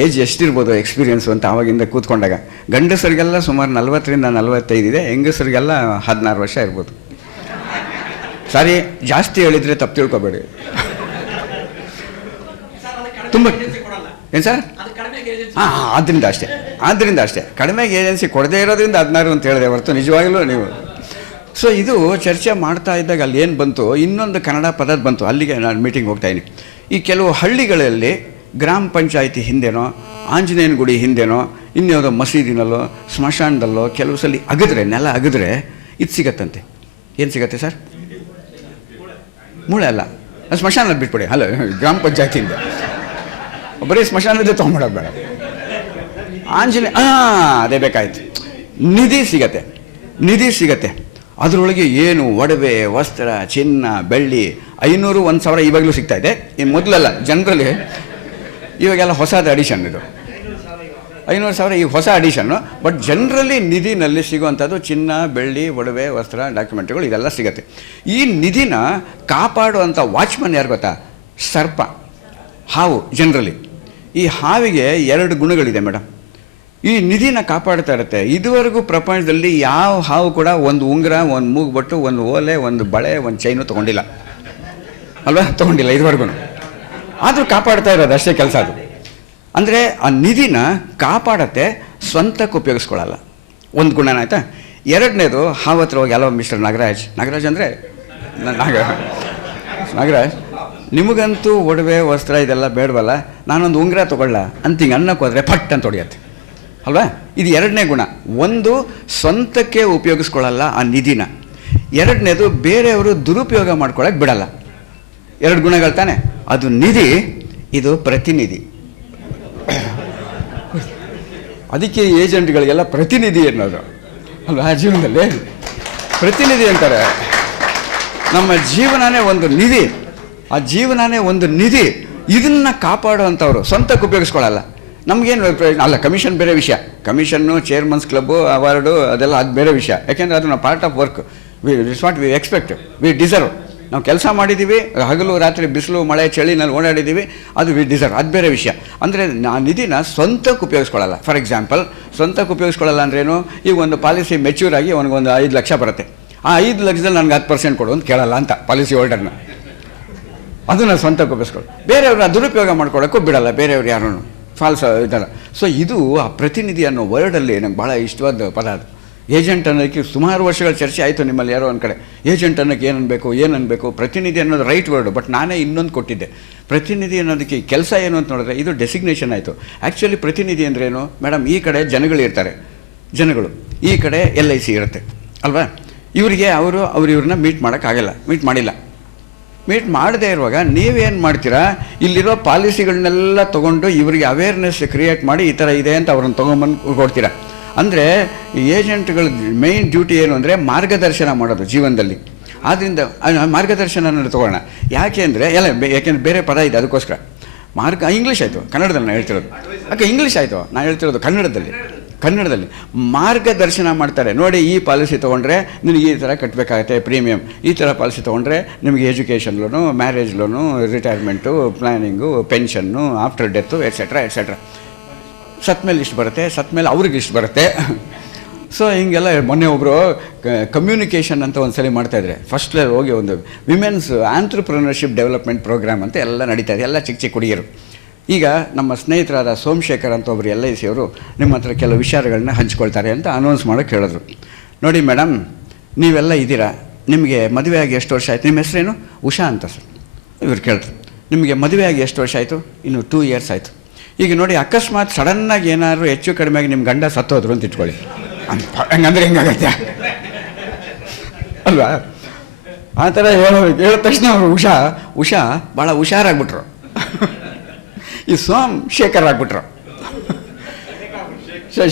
ಏಜ್ ಎಷ್ಟಿರ್ಬೋದು ಎಕ್ಸ್ಪೀರಿಯೆನ್ಸು ಅಂತ ಆವಾಗಿಂದ ಕೂತ್ಕೊಂಡಾಗ. ಗಂಡಸರಿಗೆಲ್ಲ ಸುಮಾರು 40ರಿಂದ 45 ಇದೆ, ಹೆಂಗಸರಿಗೆಲ್ಲ 16 ವರ್ಷ ಇರ್ಬೋದು. ಸಾರಿ, ಜಾಸ್ತಿ ಹೇಳಿದರೆ ತಪ್ಪು ತಿಳ್ಕೊಬೇಡಿ. ತುಂಬ ಏನು ಸರ್? ಆದ್ದರಿಂದ ಅಷ್ಟೇ ಕಡಿಮೆಗೆ ಏಜೆನ್ಸಿ ಕೊಡದೇ ಇರೋದ್ರಿಂದ 16 ಅಂತ ಹೇಳಿದೆ ಹೊರತು ನಿಜವಾಗಲೂ ನೀವು. ಸೊ ಇದು ಚರ್ಚೆ ಮಾಡ್ತಾ ಇದ್ದಾಗ ಅಲ್ಲಿ ಏನು ಬಂತು, ಇನ್ನೊಂದು ಕನ್ನಡ ಪದದ ಬಂತು. ಅಲ್ಲಿಗೆ ನಾನು ಮೀಟಿಂಗ್ ಹೋಗ್ತಾಯಿದ್ದೀನಿ. ಈ ಕೆಲವು ಹಳ್ಳಿಗಳಲ್ಲಿ ಗ್ರಾಮ ಪಂಚಾಯಿತಿ ಹಿಂದೆನೋ, ಆಂಜನೇಯನ ಗುಡಿ ಹಿಂದೆನೋ, ಇನ್ಯಾವುದೋ ಮಸೀದಿನಲ್ಲೋ, ಸ್ಮಶಾನದಲ್ಲೋ ಕೆಲವು ಸಲ ಅಗದ್ರೆ, ನೆಲ ಅಗದ್ರೆ ಇದು ಸಿಗತ್ತಂತೆ. ಏನು ಸಿಗತ್ತೆ ಸರ್? ಮೂಳೆ ಅಲ್ಲ, ಸ್ಮಶಾನದಲ್ಲಿ ಬಿಟ್ಬಿಡಿ. ಅಲ್ಲ, ಗ್ರಾಮ ಪಂಚಾಯತಿಯಿಂದ ಬರೀ ಸ್ಮಶಾನದೇ ತೊಗೊಂಬಿಡೋದು ಬೇಡ. ಆಂಜನೇಯ ಅದೇ ಬೇಕಾಯ್ತು. ನಿಧಿ ಸಿಗತ್ತೆ, ನಿಧಿ ಸಿಗತ್ತೆ. ಅದರೊಳಗೆ ಏನು ಒಡವೆ, ವಸ್ತ್ರ, ಚಿನ್ನ, ಬೆಳ್ಳಿ 500, 1000 ಇವಾಗಲೂ ಸಿಗ್ತಾ ಇದೆ. ಇನ್ನು ಮೊದಲೆಲ್ಲ ಜನರಲಿ, ಇವಾಗೆಲ್ಲ ಹೊಸದು ಅಡಿಷನ್ ಇದು 500,000 ಈ ಹೊಸ ಅಡಿಷನ್ನು. ಬಟ್ ಜನರಲಿ ನಿಧಿನಲ್ಲಿ ಸಿಗುವಂಥದ್ದು ಚಿನ್ನ, ಬೆಳ್ಳಿ, ಒಡವೆ, ವಸ್ತ್ರ, ಡಾಕ್ಯುಮೆಂಟ್ಗಳು ಇದೆಲ್ಲ ಸಿಗುತ್ತೆ. ಈ ನಿಧಿನ ಕಾಪಾಡುವಂಥ ವಾಚ್ಮನ್ ಯಾರು ಗೊತ್ತಾ? ಸರ್ಪ, ಹಾವು. ಜನರಲಿ ಈ ಹಾವಿಗೆ 2 ಗುಣಗಳಿದೆ ಮೇಡಮ್. ಈ ನಿಧಿನ ಕಾಪಾಡ್ತಾ ಇರುತ್ತೆ. ಇದುವರೆಗೂ ಪ್ರಪಂಚದಲ್ಲಿ ಯಾವ ಹಾವು ಕೂಡ ಒಂದು ಉಂಗುರ, ಒಂದು ಮೂಗುಬಟ್ಟು, ಒಂದು ಓಲೆ, ಒಂದು ಬಳೆ, ಒಂದು ಚೈನು ತೊಗೊಂಡಿಲ್ಲ ಅಲ್ವಾ? ತೊಗೊಂಡಿಲ್ಲ ಇದುವರೆಗೂ. ಆದರೂ ಕಾಪಾಡ್ತಾ ಇರೋದು ಅಷ್ಟೇ ಕೆಲಸ ಅದು. ಅಂದರೆ ಆ ನಿಧಿನ ಕಾಪಾಡತ್ತೆ, ಸ್ವಂತಕ್ಕೆ ಉಪಯೋಗಿಸ್ಕೊಳ್ಳಲ್ಲ. ಒಂದು ಗುಣನ ಆಯಿತಾ. ಎರಡನೇದು, ಹಾವು ಹತ್ರ ಹೋಗಿ, ಅಲೋ ಮಿಸ್ಟರ್ ನಾಗರಾಜ್ ಅಂದರೆ ನಾಗರಾಜ್, ನಿಮಗಂತೂ ಒಡವೆ, ವಸ್ತ್ರ ಇದೆಲ್ಲ ಬೇಡವಲ್ಲ, ನಾನೊಂದು ಉಂಗುರ ತೊಗೊಳ್ಳ ಅಂತ ಹಿಂಗೆ ಅನ್ನಕ್ಕೆ ಹೋದರೆ ಫಟ್ ಅಂತ ಹೊಡೆಯತ್ತೆ ಅಲ್ವಾ? ಇದು ಎರಡನೇ ಗುಣ. ಒಂದು, ಸ್ವಂತಕ್ಕೆ ಉಪಯೋಗಿಸ್ಕೊಳ್ಳಲ್ಲ ಆ ನಿಧಿನ. ಎರಡನೇದು, ಬೇರೆಯವರು ದುರುಪಯೋಗ ಮಾಡ್ಕೊಳ್ಳೋಕೆ ಬಿಡಲ್ಲ. 2 ಗುಣಗಳು ತಾನೆ. ಅದು ನಿಧಿ, ಇದು ಪ್ರತಿನಿಧಿ. ಅದಕ್ಕೆ ಏಜೆಂಟ್ಗಳಿಗೆಲ್ಲ ಪ್ರತಿನಿಧಿ ಅನ್ನೋದು ಅಲ್ವಾ? ಜೀವನದಲ್ಲಿ ಪ್ರತಿನಿಧಿ ಅಂತಾರೆ. ನಮ್ಮ ಜೀವನನೇ ಒಂದು ನಿಧಿ, ಆ ಜೀವನನೇ ಒಂದು ನಿಧಿ. ಇದನ್ನು ಕಾಪಾಡುವಂಥವ್ರು ಸ್ವಂತಕ್ಕೆ ಉಪಯೋಗಿಸ್ಕೊಳ್ಳಲ್ಲ. ನಮಗೇನು ಅಲ್ಲ, ಕಮಿಷನ್ ಬೇರೆ ವಿಷಯ. ಕಮಿಷನ್ನು, ಚೇರ್ಮನ್ಸ್ ಕ್ಲಬ್ಬು, ಅವಾರ್ಡು ಅದೆಲ್ಲ ಅದು ಬೇರೆ ವಿಷಯ. ಯಾಕೆಂದರೆ ಅದು ನಾವು part of work. It's what we expect, V deserve. ನಾವು ಕೆಲಸ ಮಾಡಿದ್ದೀವಿ, ಹಗಲು ರಾತ್ರಿ ಬಿಸಿಲು ಮಳೆ ಚಳಿನಲ್ಲಿ ಓಡಾಡಿದ್ದೀವಿ, ಅದು ವಿ ಡಿಸರ್ವ್, ಅದು ಬೇರೆ ವಿಷಯ. ಅಂದರೆ ಆ ನಿಧಿನ ಸ್ವಂತಕ್ಕೆ ಉಪಯೋಗಿಸ್ಕೊಳ್ಳಲ್ಲ. ಫಾರ್ ಎಕ್ಸಾಂಪಲ್, ಸ್ವಂತಕ್ಕೆ ಉಪಯೋಗಿಸ್ಕೊಳ್ಳಲ್ಲ ಅಂದ್ರೇನು? ಈಗ ಒಂದು ಪಾಲಿಸಿ ಮೆಚ್ಯೂರ್ ಆಗಿ ಅವನಿಗೊಂದು 5 ಲಕ್ಷ ಬರುತ್ತೆ. ಆ 5 ಲಕ್ಷದಲ್ಲಿ ನನಗೆ 10% ಕೊಡು ಅಂತ ಕೇಳಲ್ಲ ಅಂತ ಪಾಲಿಸಿ ಹೋಲ್ಡರ್ನ. ಅದನ್ನು ಸ್ವಂತಕ್ಕೆ ಉಪಯೋಗಿಸ್ಕೊಳ್ಳಿ. ಬೇರೆಯವ್ರನ್ನ ದುರುಪಯೋಗ ಮಾಡ್ಕೊಳ್ಳೋಕ್ಕೂ ಬಿಡಲ್ಲ, ಬೇರೆಯವ್ರು ಯಾರೂ ಫಾಲ್ಸ್ ಇದಲ್ಲ. ಸೊ ಇದು ಆ ಪ್ರತಿನಿಧಿ ಅನ್ನೋ ವರ್ಡಲ್ಲಿ ನಂಗೆ ಭಾಳ ಇಷ್ಟವಾದ ಪದ ಅದು. ಏಜೆಂಟ್ ಅನ್ನೋದಕ್ಕೆ ಸುಮಾರು ವರ್ಷಗಳ ಚರ್ಚೆ ಆಯಿತು ನಿಮ್ಮಲ್ಲಿ ಯಾರೋ ಒಂದು ಕಡೆ. ಏಜೆಂಟ್ ಅನ್ನೋಕ್ಕೆ ಏನು ಅನ್ಬೇಕು, ಪ್ರತಿನಿಧಿ ಅನ್ನೋದು ರೈಟ್ ವರ್ಡು. ಬಟ್ ನಾನೇ ಇನ್ನೊಂದು ಕೊಟ್ಟಿದ್ದೆ. ಪ್ರತಿನಿಧಿ ಅನ್ನೋದಕ್ಕೆ ಕೆಲಸ ಏನು ಅಂತ ನೋಡಿದ್ರೆ ಇದು ಡೆಸಿಗ್ನೇಷನ್ ಆಯಿತು. ಆ್ಯಕ್ಚುಲಿ ಪ್ರತಿನಿಧಿ ಅಂದ್ರೇನು ಮೇಡಮ್? ಈ ಕಡೆ ಜನಗಳಿರ್ತಾರೆ, ಜನಗಳು, ಈ ಕಡೆ LIC ಇರುತ್ತೆ ಅಲ್ವಾ? ಇವರಿಗೆ ಅವರು ಇವ್ರನ್ನ ಮೀಟ್ ಮಾಡೋಕ್ಕಾಗಲ್ಲ, ಮೀಟ್ ಮಾಡಿಲ್ಲ. ಮೀಟ್ ಮಾಡದೇ ಇರುವಾಗ ನೀವೇನು ಮಾಡ್ತೀರಾ? ಇಲ್ಲಿರೋ ಪಾಲಿಸಿಗಳನ್ನೆಲ್ಲ ತೊಗೊಂಡು ಇವರಿಗೆ ಅವೇರ್ನೆಸ್ ಕ್ರಿಯೇಟ್ ಮಾಡಿ ಈ ಥರ ಇದೆ ಅಂತ ಅವ್ರನ್ನ ತೊಗೊಂಬಂದು ಕೊಡ್ತೀರಾ. ಅಂದರೆ ಏಜೆಂಟ್ಗಳ ಮೇಯ್ನ್ ಡ್ಯೂಟಿ ಏನು ಅಂದರೆ ಮಾರ್ಗದರ್ಶನ ಮಾಡೋದು ಜೀವನದಲ್ಲಿ. ಆದ್ದರಿಂದ ಮಾರ್ಗದರ್ಶನ ತೊಗೊಳ್ಳೋಣ. ಯಾಕೆ ಅಂದರೆ ಯಾಕೆಂದರೆ ಬೇರೆ ಪದ ಇದೆ ಅದಕ್ಕೋಸ್ಕರ. ಇಂಗ್ಲೀಷ್ ಆಯಿತು, ಕನ್ನಡದಲ್ಲಿ ನಾನು ಹೇಳ್ತಿರೋದು. ಇಂಗ್ಲೀಷ್ ಆಯಿತು, ನಾನು ಹೇಳ್ತಿರೋದು ಕನ್ನಡದಲ್ಲಿ ಮಾರ್ಗದರ್ಶನ ಮಾಡ್ತಾರೆ. ನೋಡಿ, ಈ ಪಾಲಿಸಿ ತೊಗೊಂಡ್ರೆ ನಿನಗೆ ಈ ಥರ ಕಟ್ಟಬೇಕಾಗತ್ತೆ ಪ್ರೀಮಿಯಮ್, ಈ ಥರ ಪಾಲಿಸಿ ತೊಗೊಂಡ್ರೆ ನಿಮಗೆ education loan, marriage loan, retirement, planning, pension, after death, etcetera. ಸತ್ಮೇಲೆ ಇಷ್ಟು ಬರುತ್ತೆ, ಸತ್ಮೇಲೆ ಅವ್ರಿಗೆ ಇಷ್ಟು ಬರುತ್ತೆ. ಸೊ ಹಿಂಗೆಲ್ಲ ಮೊನ್ನೆ ಒಬ್ಬರು ಕಮ್ಯುನಿಕೇಷನ್ ಅಂತ ಒಂದು ಸಲ ಮಾಡ್ತಾಯಿದ್ರೆ, ಫಸ್ಟ್ ಹೋಗಿ ಒಂದು ವಿಮೆನ್ಸ್ ಆಂಟ್ರಪ್ರಿನರ್ಶಿಪ್ ಡೆವಲಪ್ಮೆಂಟ್ ಪ್ರೋಗ್ರಾಮ್ ಅಂತ ಎಲ್ಲ ನಡೀತಾ ಇದೆ. ಎಲ್ಲ ಚಿಕ್ಕ ಹುಡುಗಿಯರು. ಈಗ ನಮ್ಮ ಸ್ನೇಹಿತರಾದ ಸೋಮಶೇಖರ್ ಅಂತ ಒಬ್ಬರು LIC ಅವರು ನಿಮ್ಮ ಹತ್ರ ಕೆಲವು ವಿಚಾರಗಳನ್ನ ಹಂಚ್ಕೊಳ್ತಾರೆ ಅಂತ ಅನೌನ್ಸ್ ಮಾಡೋಕ್ಕೆ ಹೇಳಿದ್ರು. ನೋಡಿ ಮೇಡಮ್, ನೀವೆಲ್ಲ ಇದ್ದೀರಾ, ನಿಮಗೆ ಮದುವೆ ಆಗಿ ಎಷ್ಟು ವರ್ಷ ಆಯಿತು? ನಿಮ್ಮ ಹೆಸರೇನು? ಉಷಾ ಅಂತ ಸರ್. ಇವ್ರು ಕೇಳಿದ್ರು, ನಿಮಗೆ ಮದುವೆ ಆಗಿ ಎಷ್ಟು ವರ್ಷ ಆಯಿತು? ಇನ್ನು 2 ಇಯರ್ಸ್ ಆಯಿತು. ಈಗ ನೋಡಿ, ಅಕಸ್ಮಾತ್ ಸಡನ್ನಾಗಿ ಏನಾದ್ರು ಹೆಚ್ಚು ಕಡಿಮೆಯಾಗಿ ನಿಮ್ಮ ಗಂಡ ಸತ್ತೋದ್ರು ಅಂತ ಇಟ್ಕೊಳ್ಳಿ, ಹಂಗಂದ್ರೆ ಹೆಂಗಾಗತ್ತೆ ಅಲ್ವಾ? ಆ ಥರ ಹೇಳಿದ ತಕ್ಷಣ ಅವರು ಉಷಾ ಭಾಳ ಹುಷಾರಾಗ್ಬಿಟ್ರು. ಈ ಸೋಮಶೇಖರ್ ಆಗ್ಬಿಟ್ರು,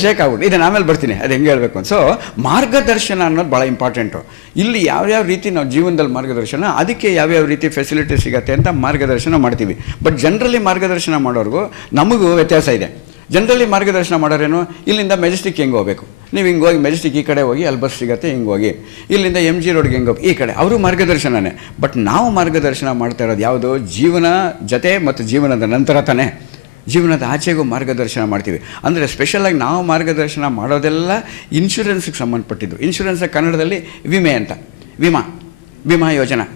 ಶೇಕ್ ಆಗ್ಬಿಟ್ಟು. ಇದನ್ನು ಆಮೇಲೆ ಬರ್ತೀನಿ, ಅದು ಹೆಂಗೆ ಹೇಳಬೇಕು ಅಂತ. ಸೊ ಮಾರ್ಗದರ್ಶನ ಅನ್ನೋದು ಭಾಳ ಇಂಪಾರ್ಟೆಂಟು. ಇಲ್ಲಿ ಯಾವ್ಯಾವ ರೀತಿ ನಾವು ಜೀವನದಲ್ಲಿ ಮಾರ್ಗದರ್ಶನ, ಅದಕ್ಕೆ ಯಾವ್ಯಾವ ರೀತಿ ಫೆಸಿಲಿಟಿ ಸಿಗುತ್ತೆ ಅಂತ ಮಾರ್ಗದರ್ಶನ ಮಾಡ್ತೀವಿ. ಬಟ್ ಜನರಲಿ ಮಾರ್ಗದರ್ಶನ ಮಾಡೋರಿಗೂ ನಮಗೂ ವ್ಯತ್ಯಾಸ ಇದೆ. ಜನರಲಿ ಮಾರ್ಗದರ್ಶನ ಮಾಡೋರೇನು? ಇಲ್ಲಿಂದ ಮೆಜೆಸ್ಟಿಕ್ ಹೆಂಗೆ ಹೋಗಬೇಕು, ನೀವು ಹಿಂಗೆ ಹೋಗಿ ಮೆಜೆಸ್ಟಿಕ್ ಈ ಕಡೆ ಹೋಗಿ ಅಲ್ಲಿ ಬಸ್ ಸಿಗುತ್ತೆ, ಹಿಂಗೆ ಹೋಗಿ. ಇಲ್ಲಿಂದ MG ರೋಡ್ಗೆ ಹೆಂಗೆ ಹೋಗಿ ಈ ಕಡೆ, ಅವರು ಮಾರ್ಗದರ್ಶನನೇ. ಬಟ್ ನಾವು ಮಾರ್ಗದರ್ಶನ ಮಾಡ್ತಾ ಇರೋದು ಯಾವುದು? ಜೀವನ ಜೊತೆ ಮತ್ತು ಜೀವನದ ನಂತರ ತಾನೇ. ಜೀವನದ ಆಚೆಗೂ ಮಾರ್ಗದರ್ಶನ ಮಾಡ್ತೀವಿ. ಅಂದರೆ ಸ್ಪೆಷಲಾಗಿ ನಾವು ಮಾರ್ಗದರ್ಶನ ಮಾಡೋದೆಲ್ಲ ಇನ್ಶೂರೆನ್ಸ್ಗೆ ಸಂಬಂಧಪಟ್ಟಿದ್ದು. ಇನ್ಶೂರೆನ್ಸ್ ಕನ್ನಡದಲ್ಲಿ ವಿಮೆ ಅಂತ, ವಿಮಾ ಯೋಜನಾ,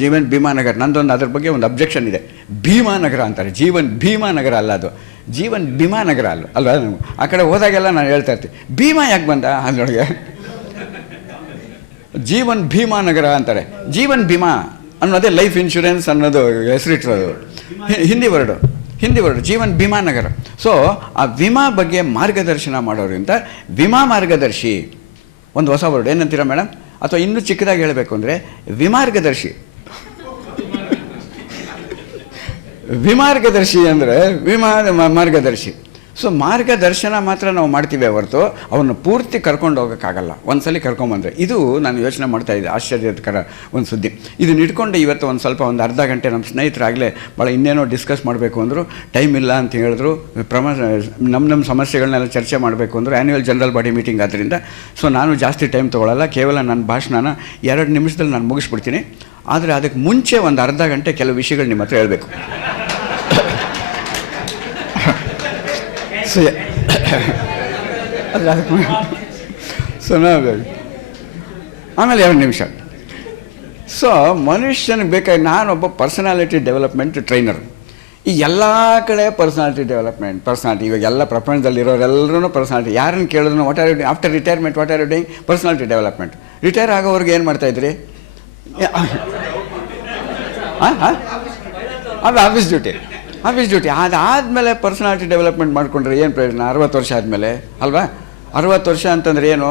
ಜೀವನ್ ಭೀಮಾನಗರ್. ನಂದೊಂದು ಅದ್ರ ಬಗ್ಗೆ ಒಂದು ಅಬ್ಜೆಕ್ಷನ್ ಇದೆ. ಭೀಮಾನಗರ ಅಂತಾರೆ, ಜೀವನ್ ಭೀಮಾನಗರ ಅಲ್ಲ, ಅದು ಜೀವನ್ ಭೀಮಾನಗರ ಅಲ್ವಾ? ಆ ಕಡೆ ಹೋದಾಗೆಲ್ಲ ನಾನು ಹೇಳ್ತಾ ಇರ್ತೀನಿ, ಭೀಮಾ ಯಾಕೆ ಬಂದ ಅದರೊಳಗೆ? ಜೀವನ್ ಭೀಮಾನಗರ ಅಂತಾರೆ. ಜೀವನ್ ಭೀಮಾ ಅನ್ನೋದೇ ಲೈಫ್ ಇನ್ಶೂರೆನ್ಸ್ ಅನ್ನೋದು ಹೆಸರಿಟ್ಟಿರೋದು, ಹಿಂದಿ ವರ್ಡು. ಹಿಂದಿ ವರ್ಡ್ ಜೀವನ್ ವಿಮಾ ನಗರ. ಸೊ ಆ ವಿಮಾ ಬಗ್ಗೆ ಮಾರ್ಗದರ್ಶನ ಮಾಡೋರಿಂದ ವಿಮಾ ಮಾರ್ಗದರ್ಶಿ ಒಂದು ಹೊಸ ವರ್ಡ್ ಏನಂತೀರಾ ಮೇಡಮ್? ಅಥವಾ ಇನ್ನೂ ಚಿಕ್ಕದಾಗಿ ಹೇಳಬೇಕು ಅಂದರೆ ವಿಮಾರ್ಗದರ್ಶಿ. ವಿಮಾರ್ಗದರ್ಶಿ ಅಂದರೆ ಮಾರ್ಗದರ್ಶಿ. ಸೊ ಮಾರ್ಗದರ್ಶನ ಮಾತ್ರ ನಾವು ಮಾಡ್ತೀವಿ ಹೊರತು ಅವನ್ನ ಪೂರ್ತಿ ಕರ್ಕೊಂಡು ಹೋಗೋಕ್ಕಾಗಲ್ಲ. ಒಂದ್ಸಲಿ ಕರ್ಕೊಂಬಂದರೆ ಇದು ನಾನು ಯೋಚನೆ ಮಾಡ್ತಾಯಿದ್ದೆ, ಆಶ್ಚರ್ಯಕರ ಒಂದು ಸುದ್ದಿ. ಇದನ್ನ ಇಟ್ಕೊಂಡು ಇವತ್ತು ಒಂದು ಅರ್ಧ ಗಂಟೆ ನಮ್ಮ ಸ್ನೇಹಿತರಾಗಲೇ ಭಾಳ ಇನ್ನೇನೋ ಡಿಸ್ಕಸ್ ಮಾಡಬೇಕು ಅಂದರು, ಟೈಮ್ ಇಲ್ಲ ಅಂತ ಹೇಳಿದ್ರು. ನಮ್ಮ ಸಮಸ್ಯೆಗಳನ್ನೆಲ್ಲ ಚರ್ಚೆ ಮಾಡಬೇಕು ಅಂದರು. ಆ್ಯನ್ಯುವಲ್ ಜನರಲ್ ಬಾಡಿ ಮೀಟಿಂಗ್ ಆದ್ದರಿಂದ ಸೊ ನಾನು ಜಾಸ್ತಿ ಟೈಮ್ ತೊಗೊಳ್ಳಲ್ಲ, ಕೇವಲ ನನ್ನ ಭಾಷಣನ 2 ನಿಮಿಷದಲ್ಲಿ ನಾನು ಮುಗಿಸ್ಬಿಡ್ತೀನಿ. ಆದರೆ ಅದಕ್ಕೆ ಮುಂಚೆ ಒಂದು ಅರ್ಧ ಗಂಟೆ ಕೆಲವು ವಿಷಯಗಳು ನಿಮ್ಮ ಹತ್ರ ಹೇಳಬೇಕು. ಸೊ ಆಮೇಲೆ 2 ನಿಮಿಷ. ಸೊ ಮನುಷ್ಯನಿಗೆ ಬೇಕಾಗಿ ನಾನೊಬ್ಬ ಪರ್ಸನಾಲಿಟಿ ಡೆವಲಪ್ಮೆಂಟ್ ಟ್ರೈನರ್. ಈ ಎಲ್ಲ ಕಡೆ ಪರ್ಸನಾಲಿಟಿ ಇವಾಗ ಎಲ್ಲ ಪ್ರಪಂಚದಲ್ಲಿರೋರೆಲ್ಲರೂ ಪರ್ಸನಾಲಿಟಿ. ಯಾರನ್ನು ಕೇಳಿದ್ರು what are you doing after retirement, what are you doing? Personality development. Retire ಆಗೋವ್ರಿಗೆ ಏನು ಮಾಡ್ತಾಯಿದ್ರಿ? ಅದು ಆಫೀಸ್ ಡ್ಯೂಟಿ. ಅದಾದಮೇಲೆ ಪರ್ಸನಾಲಿಟಿ ಡೆವಲಪ್ಮೆಂಟ್ ಮಾಡಿಕೊಂಡ್ರೆ ಏನು ಪ್ರಯೋಜನ? 60 ವರ್ಷ ಆದಮೇಲೆ ಅಲ್ವಾ? 60 ವರ್ಷ ಅಂತಂದರೆ ಏನು?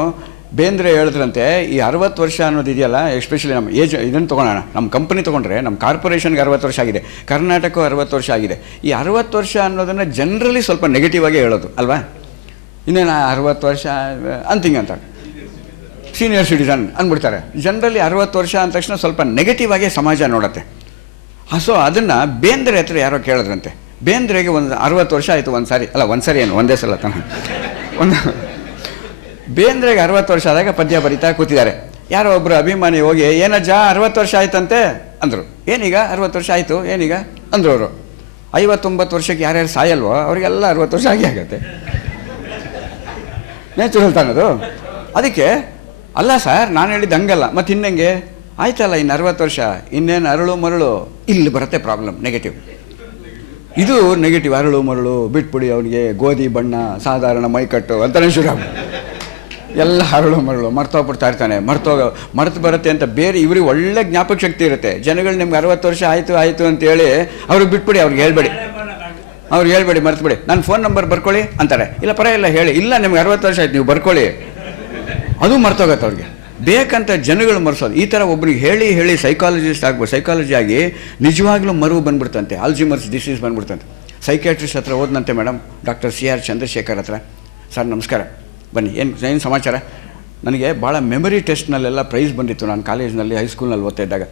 ಬೇಂದ್ರೆ ಹೇಳಿದ್ರಂತೆ, ಈ 60 ವರ್ಷ ಅನ್ನೋದು ಇದೆಯಲ್ಲ, ಎಸ್ಪೆಷಲಿ ನಮ್ಮ ಇದನ್ನು ತೊಗೊಳ್ಳೋಣ. ನಮ್ಮ ಕಂಪ್ನಿ ತೊಗೊಂಡ್ರೆ ನಮ್ಮ ಕಾರ್ಪೊರೇಷನ್ಗೆ 60 ವರ್ಷ ಆಗಿದೆ, ಕರ್ನಾಟಕ 60 ವರ್ಷ ಆಗಿದೆ. ಈ 60 ವರ್ಷ ಅನ್ನೋದನ್ನು ಜನರಲಿ ಸ್ವಲ್ಪ ನೆಗೆಟಿವ್ ಆಗಿ ಹೇಳೋದು ಅಲ್ವಾ? ಇನ್ನೇನು 60 ವರ್ಷ ಅಂತ ಸೀನಿಯರ್ ಸಿಟಿಸನ್ ಅಂದ್ಬಿಡ್ತಾರೆ. ಜನರಲಿ 60 ವರ್ಷ ಅಂದ ತಕ್ಷಣ ಸ್ವಲ್ಪ ನೆಗೆಟಿವ್ ಆಗಿ ಸಮಾಜ ನೋಡುತ್ತೆ. ಸೊ ಅದನ್ನು ಬೇಂದ್ರೆ ಹತ್ರ ಯಾರೋ ಕೇಳಿದ್ರಂತೆ. ಬೇಂದ್ರೆಗೆ 60 ವರ್ಷ ಆಯಿತು ಒಂದ್ಸರಿ ಏನು ಒಂದೇ ಸಲ ಬೇಂದ್ರೆಗೆ 60 ವರ್ಷ ಆದಾಗ ಪದ್ಯ ಬರಿತಾ ಕೂತಿದ್ದಾರೆ. ಯಾರೋ ಒಬ್ಬರು ಅಭಿಮಾನಿ ಹೋಗಿ, ಏನಜ್ಜ 60 ವರ್ಷ ಆಯ್ತಂತೆ ಅಂದರು. ಏನೀಗ 60 ವರ್ಷ ಆಯಿತು ಏನೀಗ ಅಂದರು ಅವರು. 59 ವರ್ಷಕ್ಕೆ ಯಾರ್ಯಾರು ಸಾಯಲ್ವೋ ಅವರಿಗೆಲ್ಲ 60 ವರ್ಷ ಆಗತ್ತೆ, ನ್ಯಾಚುರಲ್ ತಾನದು. ಅದಕ್ಕೆ ಅಲ್ಲ ಸರ್ ನಾನು ಹೇಳಿದ್ದು ಹಂಗಲ್ಲ, ಮತ್ತು ಇನ್ನಂಗೆ ಆಯ್ತಲ್ಲ, ಇನ್ನು 60 ವರ್ಷ ಇನ್ನೇನು ಅರಳು ಮರಳು, ಇಲ್ಲಿ ಬರುತ್ತೆ ಪ್ರಾಬ್ಲಮ್, ನೆಗೆಟಿವ್. ಇದು ನೆಗೆಟಿವ್, ಅರಳು ಮರಳು ಬಿಟ್ಬಿಡಿ, ಅವನಿಗೆ ಗೋಧಿ ಬಣ್ಣ ಸಾಧಾರಣ ಮೈಕಟ್ಟು ಅಂತಲೇ ಶುರು ಎಲ್ಲ ಅರಳು ಮರಳು ಮರ್ತೋಗ್ಬಿಡ್ತಾ ಇರ್ತಾನೆ. ಮರೆತು ಬರುತ್ತೆ ಅಂತ ಬೇರೆ ಇವ್ರಿಗೆ ಒಳ್ಳೆ ಜ್ಞಾಪಕ ಶಕ್ತಿ ಇರುತ್ತೆ. ಜನಗಳು ನಿಮ್ಗೆ 60 ವರ್ಷ ಆಯಿತು ಅಂತೇಳಿ ಅವ್ರಿಗೆ ಬಿಟ್ಬಿಡಿ, ಅವ್ರಿಗೆ ಹೇಳ್ಬೇಡಿ ಮರ್ತುಬಿಡಿ, ನನ್ನ ಫೋನ್ ನಂಬರ್ ಬರ್ಕೊಳ್ಳಿ ಅಂತಾರೆ. ಇಲ್ಲ ಪರವಾಗಿಲ್ಲ ಹೇಳಿ, ಇಲ್ಲ ನಿಮ್ಗೆ 60 ವರ್ಷ ಆಯ್ತು ನೀವು ಬರ್ಕೊಳ್ಳಿ, ಅದು ಮರ್ತೋಗತ್ತೆ ಅವ್ರಿಗೆ. ಬೇಕಂತ ಜನಗಳು ಮರೆಸೋದು. ಈ ಥರ ಒಬ್ರಿಗೆ ಹೇಳಿ ಸೈಕಾಲಜಿ ಆಗಿ ನಿಜವಾಗ್ಲೂ ಮರುವು ಬಂದ್ಬಿಡ್ತಂತೆ, ಆಲ್ಜಿಮರ್ಸ್ ಡಿಸೀಸ್ ಬಂದ್ಬಿಡ್ತಂತೆ. ಸೈಕ್ಯಾಟ್ರಿಸ್ಟ್ ಹತ್ರ ಹೋದ್ನಂತೆ ಮೇಡಮ್, ಡಾಕ್ಟರ್ CR ಚಂದ್ರಶೇಖರ್ ಹತ್ರ. ಸರ್ ನಮಸ್ಕಾರ, ಬನ್ನಿ, ಏನು ಸಮಾಚಾರ? ನನಗೆ ಭಾಳ ಮೆಮರಿ ಟೆಸ್ಟ್ನಲ್ಲೆಲ್ಲ ಪ್ರೈಸ್ ಬಂದಿತ್ತು ನಾನು ಕಾಲೇಜ್ನಲ್ಲಿ ಹೈಸ್ಕೂಲ್ನಲ್ಲಿ ಓದ್ತಾ ಇದ್ದಾಗ.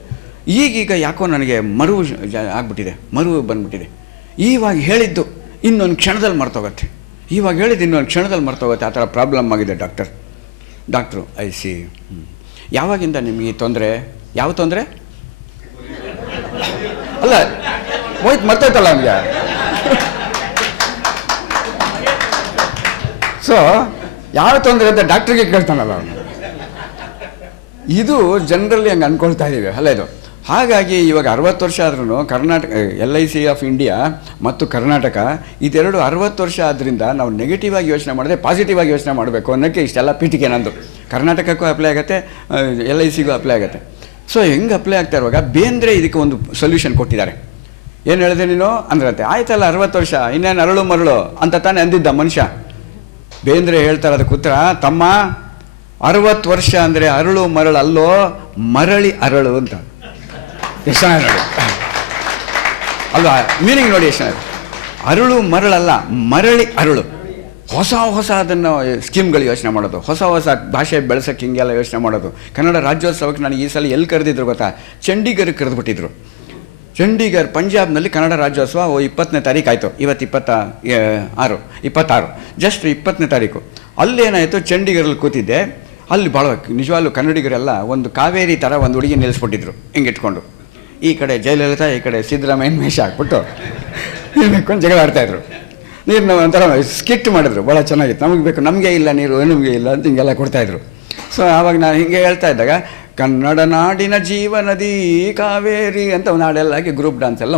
ಈಗೀಗ ಯಾಕೋ ನನಗೆ ಮರುವು ಬಂದ್ಬಿಟ್ಟಿದೆ. ಇವಾಗ ಹೇಳಿದ್ದು ಇನ್ನೊಂದು ಕ್ಷಣದಲ್ಲಿ ಮರ್ತೋಗುತ್ತೆ, ಆ ಥರ ಪ್ರಾಬ್ಲಮ್ ಆಗಿದೆ ಡಾಕ್ಟ್ರು. I C. ಯಾವಾಗಿಂದ ನಿಮಗೆ ಈ ತೊಂದರೆ? ಯಾವ ತೊಂದರೆ? ಅಲ್ಲ ಹೋಯ್ತು ಮರ್ತೈತಲ್ಲ ನಮಗೆ. ಸೊ ಯಾವ ತೊಂದರೆ ಅಂತ ಡಾಕ್ಟ್ರಿಗೆ ಕೇಳ್ತಾನಲ್ಲ ಅವನು. ಇದು ಜನರಲ್ಲಿ ಹಂಗೆ ಅಂದ್ಕೊಳ್ತಾ ಇದ್ದೀವಿ ಅಲ್ಲ ಇದು. ಹಾಗಾಗಿ ಇವಾಗ 60 ವರ್ಷ ಆದ್ರೂ ಕರ್ನಾಟಕ LIC ಆಫ್ ಇಂಡಿಯಾ ಮತ್ತು ಕರ್ನಾಟಕ ಇದೆರಡು 60 ವರ್ಷ ಆದ್ದರಿಂದ ನಾವು ನೆಗೆಟಿವ್ ಆಗಿ ಯೋಚನೆ ಮಾಡಿದೆ, ಪಾಸಿಟಿವ್ ಆಗಿ ಯೋಚನೆ ಮಾಡಬೇಕು ಅನ್ನೋಕ್ಕೆ ಇಷ್ಟೆಲ್ಲ ಪೀಠಿಕೆ ನಂದು. ಕರ್ನಾಟಕಕ್ಕೂ ಅಪ್ಲೈ ಆಗುತ್ತೆ, LICಗೂ ಅಪ್ಲೈ ಆಗುತ್ತೆ. ಸೊ ಹೆಂಗೆ ಅಪ್ಲೈ ಆಗ್ತಾ ಇರುವಾಗ ಬೇಂದ್ರೆ ಇದಕ್ಕೆ ಒಂದು ಸೊಲ್ಯೂಷನ್ ಕೊಟ್ಟಿದ್ದಾರೆ. ಏನು ಹೇಳಿದೆ ನೀನು ಅಂದ್ರಂತೆ. ಆಯ್ತಲ್ಲ 60 ವರ್ಷ ಇನ್ನೇನು ಅರಳು ಮರಳು ಅಂತ ತಾನೇ ಅಂದಿದ್ದ ಮನುಷ್ಯ. ಬೇಂದ್ರೆ ಹೇಳ್ತಾರೆ ಅದಕ್ಕೆ ಉತ್ತರ, ತಮ್ಮ 60 ವರ್ಷ ಅಂದರೆ ಅರಳು ಮರಳು ಅಲ್ಲೋ, ಮರಳಿ ಅರಳು ಅಂತ. ಎಷ್ಟು ಚೆನ್ನಾಗಿ ನೋಡಿ ಅಲ್ವಾ, ಮೀನಿಂಗ್ ನೋಡಿ ಎಷ್ಟು ಚೆನ್ನಾಗಿ. ಅರಳು ಮರಳಲ್ಲ, ಮರಳಿ ಅರಳು. ಹೊಸ ಅದನ್ನು ಸ್ಕೀಮ್ಗಳು ಯೋಚನೆ ಮಾಡೋದು, ಹೊಸ ಭಾಷೆ ಬೆಳೆಸೋಕ್ಕೆ ಹಿಂಗೆಲ್ಲ ಯೋಚನೆ ಮಾಡೋದು. ಕನ್ನಡ ರಾಜ್ಯೋತ್ಸವಕ್ಕೆ ನನಗೆ ಈ ಸಲ ಎಲ್ಲಿ ಕರೆದಿದ್ರು ಗೊತ್ತಾ? ಚಂಡೀಗಢಕ್ಕೆ ಕರೆದುಬಿಟ್ಟಿದ್ರು. ಚಂಡೀಗಢ ಪಂಜಾಬ್ನಲ್ಲಿ ಕನ್ನಡ ರಾಜ್ಯೋತ್ಸವ 20ನೇ ತಾರೀಕು ಆಯಿತು. ಇವತ್ತು 26 ಜಸ್ಟ್ 20ನೇ ತಾರೀಕು. ಅಲ್ಲೇನಾಯಿತು, ಚಂಡೀಗಢಲ್ಲಿ ಕೂತಿದ್ದೆ. ಅಲ್ಲಿ ಭಾಳ ನಿಜವಾಗ್ಲೂ ಕನ್ನಡಿಗರೆಲ್ಲ ಒಂದು ಕಾವೇರಿ ಥರ ಒಂದು ಹುಡುಗಿ ನಿಲ್ಲಿಸ್ಬಿಟ್ಟಿದ್ರು ಹಿಂಗೆ ಇಟ್ಕೊಂಡು. ಈ ಕಡೆ ಜಯಲಲಿತಾ, ಈ ಕಡೆ ಸಿದ್ದರಾಮಯ್ಯನ ವೇಷ ಹಾಕ್ಬಿಟ್ಟು ಕೊಂಡು ಜಗಳ ಆಡ್ತಾಯಿದ್ರು. ನೀರನ್ನ ಒಂಥರ ಸ್ಕಿಟ್ ಮಾಡಿದ್ರು, ಭಾಳ ಚೆನ್ನಾಗಿತ್ತು. ನಮಗೆ ಬೇಕು, ನಮಗೆ ಇಲ್ಲ ನೀರು, ನಮಗೆ ಇಲ್ಲ ಅಂತ ಹಿಂಗೆಲ್ಲ ಕೊಡ್ತಾಯಿದ್ರು. ಸೊ ಆವಾಗ ನಾನು ಹೀಗೆ ಹೇಳ್ತಾ ಇದ್ದಾಗ, ಕನ್ನಡ ನಾಡಿನ ಜೀವನದಿ ಕಾವೇರಿ ಅಂತ ಒಂದು ಹಾಡೆಲ್ಲ ಹಾಕಿ ಗ್ರೂಪ್ ಡ್ಯಾನ್ಸ್ ಎಲ್ಲ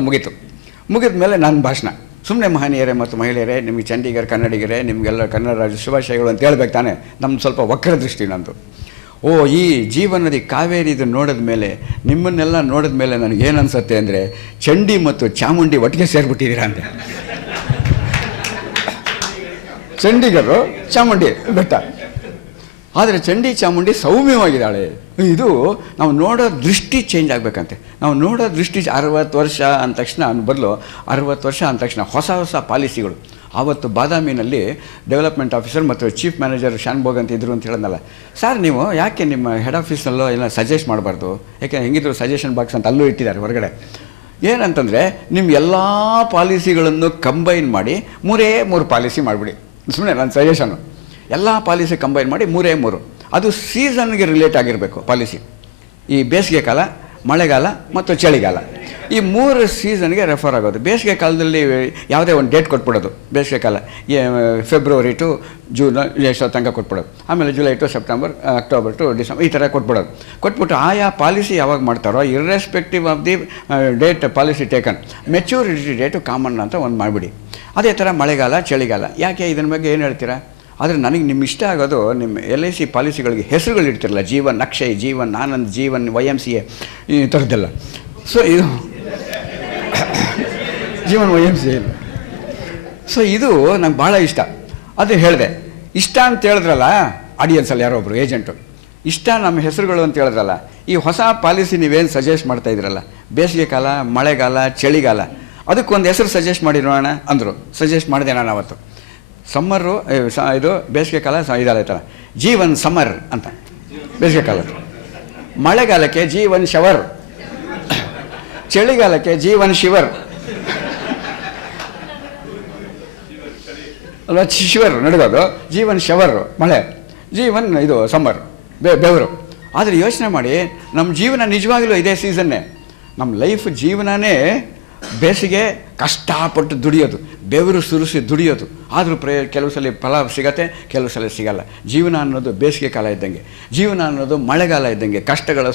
ಮುಗಿದ ಮೇಲೆ ನನ್ನ ಭಾಷಣ. ಸುಮ್ಮನೆ ಮಹನೀಯರೇ ಮತ್ತು ಮಹಿಳೆಯರೇ, ನಿಮಗೆ ಚಂಡೀಗಢ ಕನ್ನಡಿಗರೇ, ನಿಮಗೆಲ್ಲ ಕನ್ನಡ ರಾಜ್ಯ ಶುಭಾಶಯಗಳು ಅಂತ ಹೇಳ್ಬೇಕು ತಾನೆ. ನಮ್ದು ಸ್ವಲ್ಪ ವಕ್ರ ದೃಷ್ಟಿ ನಂದು. ಈ ಜೀವನದಿ ಕಾವೇರಿ ಇದನ್ನು ನೋಡಿದ ಮೇಲೆ, ನಿಮ್ಮನ್ನೆಲ್ಲ ನೋಡಿದ ಮೇಲೆ ನನಗೇನು ಅನಿಸುತ್ತೆ ಅಂದರೆ, ಚಂಡಿ ಮತ್ತು ಚಾಮುಂಡಿ ಒಟ್ಟಿಗೆ ಸೇರಿಬಿಟ್ಟಿದ್ದೀರಾ ಅಂತ. ಚಂಡೀಗಢ ಚಾಮುಂಡಿ ಬೆಟ್ಟ. ಆದರೆ ಚಂಡಿ ಚಾಮುಂಡಿ ಸೌಮ್ಯವಾಗಿದ್ದಾಳೆ. ಇದು ನಾವು ನೋಡೋ ದೃಷ್ಟಿ ಚೇಂಜ್ ಆಗಬೇಕಂತೆ. ನಾವು ನೋಡೋ ದೃಷ್ಟಿ 60 ವರ್ಷ ಅಂದ ತಕ್ಷಣ ಬದಲು 60 ವರ್ಷ ಅಂದ ತಕ್ಷಣ ಹೊಸ ಹೊಸ ಪಾಲಿಸಿಗಳು. ಆವತ್ತು ಬಾದಾಮಿನಲ್ಲಿ ಡೆವಲಪ್ಮೆಂಟ್ ಆಫೀಸರ್ ಮತ್ತು ಚೀಫ್ ಮ್ಯಾನೇಜರ್ ಶಾನ್ಭೋಗ್ ಅಂತ ಇದ್ರು ಅಂತ ಹೇಳಿದ್ನಲ್ಲ, ಸರ್ ನೀವು ಯಾಕೆ ನಿಮ್ಮ ಹೆಡ್ ಆಫೀಸ್ನಲ್ಲೋ ಎಲ್ಲ ಸಜೆಸ್ಟ್ ಮಾಡಬಾರ್ದು, ಯಾಕೆ ಹೆಂಗಿದ್ರು ಸಜೆಷನ್ ಬಾಕ್ಸ್ ಅಂತ ಅಲ್ಲೂ ಇಟ್ಟಿದ್ದಾರೆ ಹೊರಗಡೆ. ಏನಂತಂದರೆ ನಿಮ್ಮ ಎಲ್ಲ ಪಾಲಿಸಿಗಳನ್ನು ಕಂಬೈನ್ ಮಾಡಿ 3 ಪಾಲಿಸಿ ಮಾಡಿಬಿಡಿ. ಸುಮ್ಮನೆ ನನ್ನ ಸಜೆಷನ್ನು, ಎಲ್ಲ ಪಾಲಿಸಿ ಕಂಬೈನ್ ಮಾಡಿ 3 ಅದು ಸೀಸನ್ಗೆ ರಿಲೇಟ್ ಆಗಿರಬೇಕು ಪಾಲಿಸಿ. ಈ ಬೇಸಿಗೆ ಕಾಲ, ಮಳೆಗಾಲ ಮತ್ತು ಚಳಿಗಾಲ, ಈ 3 ಸೀಸನ್ಗೆ ರೆಫರ್ ಆಗೋದು. ಬೇಸಿಗೆ ಕಾಲದಲ್ಲಿ ಯಾವುದೇ ಒಂದು ಡೇಟ್ ಕೊಟ್ಬಿಡೋದು. ಬೇಸಿಗೆ ಕಾಲ ಫೆಬ್ರವರಿ ಟು ಜೂನ್ ಎಷ್ಟೋ ತನಕ ಕೊಟ್ಬಿಡೋದು. ಆಮೇಲೆ July to September, October to December ಈ ಥರ ಕೊಟ್ಬಿಟ್ಟು ಆಯಾ ಪಾಲಿಸಿ ಯಾವಾಗ ಮಾಡ್ತಾರೋ irrespective of the date policy taken, maturity date common ಅಂತ ಒಂದು ಮಾಡಿಬಿಡಿ. ಅದೇ ಥರ ಮಳೆಗಾಲ, ಚಳಿಗಾಲ. ಯಾಕೆ ಇದನ್ನ ಬಗ್ಗೆ ಏನು ಹೇಳ್ತೀರಾ? ಆದರೆ ನನಗೆ ನಿಮ್ಮ ಇಷ್ಟ ಆಗೋದು ನಿಮ್ಮ LIC ಪಾಲಿಸಿಗಳಿಗೆ ಹೆಸರುಗಳು ಇಡ್ತಿರಲ್ಲ, ಜೀವನ್ ಅಕ್ಷಯ್, ಜೀವನ್ ಆನಂದ್, ಜೀವನ್ YMCA ಈ ಥರದ್ದೆಲ್ಲ. ಸೊ ಇದು ಜೀವನ್ YMCA ಇಲ್ಲ. ಸೊ ಇದು ನಂಗೆ ಭಾಳ ಇಷ್ಟ. ಅದು ಹೇಳಿದೆ. ಇಷ್ಟ ಅಂತ ಹೇಳಿದ್ರಲ್ಲ ಆಡಿಯನ್ಸಲ್ಲಿ ಯಾರೋ ಒಬ್ಬರು ಏಜೆಂಟು, ಇಷ್ಟ ನಮ್ಮ ಹೆಸರುಗಳು ಅಂತ ಹೇಳಿದ್ರಲ್ಲ, ಈ ಹೊಸ ಪಾಲಿಸಿ ನೀವೇನು ಸಜೆಸ್ಟ್ ಮಾಡ್ತಾ ಇದ್ರಲ್ಲ, ಬೇಸಿಗೆ ಕಾಲ, ಮಳೆಗಾಲ, ಚಳಿಗಾಲ, ಅದಕ್ಕೊಂದು ಹೆಸರು ಸಜೆಸ್ಟ್ ಮಾಡಿ ನೋಡೋಣ ಅಂದರು. ಸಜೆಸ್ಟ್ ಮಾಡಿದೆ ನಾನು ಅವತ್ತು. ಸಮ್ಮರು ಇದು ಬೇಸಿಗೆ ಕಾಲ ಇದಾಯ್ತಲ್ಲ, ಜೀವನ್ ಸಮ್ಮರ್ ಅಂತ ಬೇಸಿಗೆ ಕಾಲ. ಮಳೆಗಾಲಕ್ಕೆ ಜೀವನ್ ಶವರ್, ಚಳಿಗಾಲಕ್ಕೆ ಜೀವನ್ ಶಿವರ್ ಅಲ್ಲ, ಶಿವರ್ ನಡ್ಗೋದು, ಜೀವನ್ ಶವರ್ ಮಳೆ, ಜೀವನ್ ಇದು ಸಮ್ಮರ್ ಬೆವರು. ಆದರೆ ಯೋಚನೆ ಮಾಡಿ, ನಮ್ಮ ಜೀವನ ನಿಜವಾಗಲೂ ಇದೇ ಸೀಸನ್ನೇ. ನಮ್ಮ ಲೈಫ್ ಜೀವನನೇ ಬೇಸಿಗೆ, ಕಷ್ಟಪಟ್ಟು ದುಡಿಯೋದು, ಬೆವರು ಸುರಿಸಿ ದುಡಿಯೋದು. ಆದರೂ ಕೆಲವು ಸಲ ಫಲ ಸಿಗತ್ತೆ, ಕೆಲವು ಸಲ ಸಿಗಲ್ಲ. ಜೀವನ ಅನ್ನೋದು ಬೇಸಿಗೆ ಕಾಲ ಇದ್ದಂಗೆ, ಜೀವನ ಅನ್ನೋದು ಮಳೆಗಾಲ ಇದ್ದಂಗೆ. ಕಷ್ಟಗಳ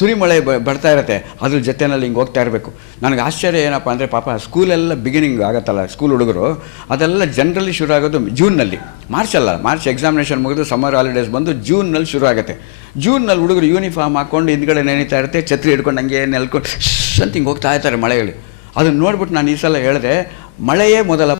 ಸುರಿಮಳೆ ಬರ್ತಾ ಇರುತ್ತೆ, ಅದ್ರ ಜೊತೆಯಲ್ಲಿ ಹಿಂಗೆ ಹೋಗ್ತಾ ಇರಬೇಕು. ನನಗೆ ಆಶ್ಚರ್ಯ ಏನಪ್ಪ ಅಂದರೆ, ಪಾಪ ಸ್ಕೂಲೆಲ್ಲ ಬಿಗಿನಿಂಗ್ ಆಗುತ್ತಲ್ಲ, ಸ್ಕೂಲ್ ಹುಡುಗರು ಅದೆಲ್ಲ ಜನರಲಿ ಶುರು ಆಗೋದು ಜೂನ್ನಲ್ಲಿ, ಮಾರ್ಚ್ ಎಕ್ಸಾಮಿನೇಷನ್ ಮುಗಿದು ಸಮ್ಮರ್ ಹಾಲಿಡೇಸ್ ಬಂದು ಜೂನ್ನಲ್ಲಿ ಶುರು ಆಗುತ್ತೆ. ಜೂನ್ನಲ್ಲಿ ಹುಡುಗರು ಯೂನಿಫಾರ್ಮ್ ಹಾಕ್ಕೊಂಡು ಹಿಂದ್ಗಡೆ ನೆನೀತಾ ಇರುತ್ತೆ, ಛತ್ರಿ ಹಿಡ್ಕೊಂಡು ಹಂಗೆ ನೆಲ್ಕೊಂಡು ಅಂತ ಹಿಂಗೆ ಹೋಗ್ತಾ ಇರ್ತಾರೆ ಮಳೆಯಲ್ಲಿ. ಅದನ್ನು ನೋಡ್ಬಿಟ್ಟು ನಾನು ಈ ಸಲ ಹೇಳಿದೆ, ಮಳೆಯೇ ಮೊದಲ